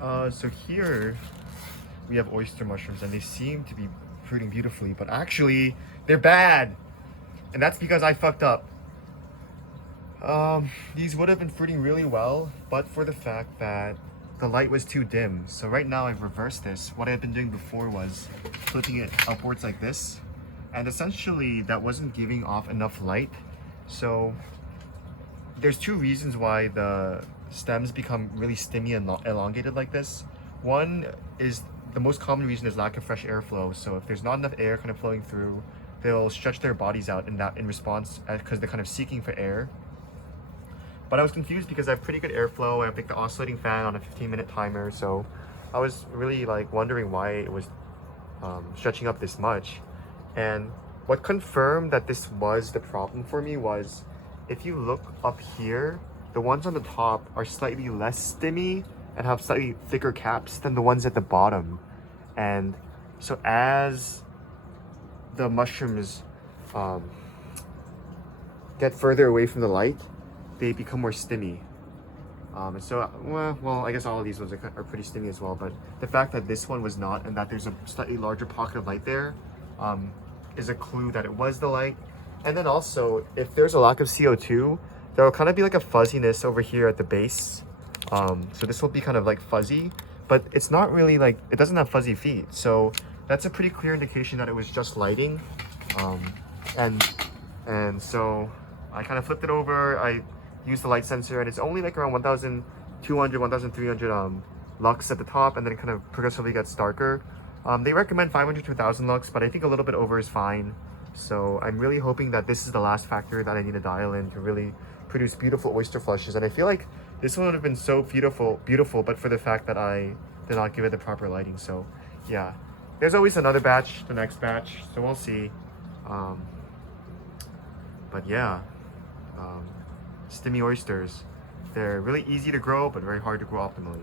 So here we have oyster mushrooms and they seem to be fruiting beautifully, but actually they're bad. And that's because I fucked up. These would have been fruiting really well, but for the fact that the light was too dim. So right now I've reversed this. What I've been doing before was flipping it upwards like this. And essentially that wasn't giving off enough light. So there's two reasons why the stems become really stimmy and elongated like this. One is the most common reason is lack of fresh airflow. So if there's not enough air kind of flowing through, they'll stretch their bodies out in response because they're kind of seeking for air. But I was confused because I have pretty good airflow. I have like the oscillating fan on a 15-minute timer, so I was really like wondering why it was stretching up this much. And what confirmed that this was the problem for me was, if you look up here, the ones on the top are slightly less stimmy and have slightly thicker caps than the ones at the bottom. And so as the mushrooms get further away from the light, they become more stimmy. And so, well, I guess all of these ones are pretty stimmy as well, but the fact that this one was not and that there's a slightly larger pocket of light there is a clue that it was the light. And then also, if there's a lack of CO2, there will kind of be like a fuzziness over here at the base. So this will be kind of like fuzzy, but it's not really like, it doesn't have fuzzy feet. So that's a pretty clear indication that it was just lighting. And so I kind of flipped it over. I used the light sensor, and it's only like around 1,200, 1,300 lux at the top, and then it kind of progressively gets darker. They recommend 500 to 1,000 lux, but I think a little bit over is fine. So I'm really hoping that this is the last factor that I need to dial in to really produce beautiful oyster flushes. And I feel like this one would have been so beautiful, but for the fact that I did not give it the proper lighting. So yeah, there's always another batch, the next batch, so we'll see. But yeah, Stimmy oysters. They're really easy to grow, but very hard to grow optimally.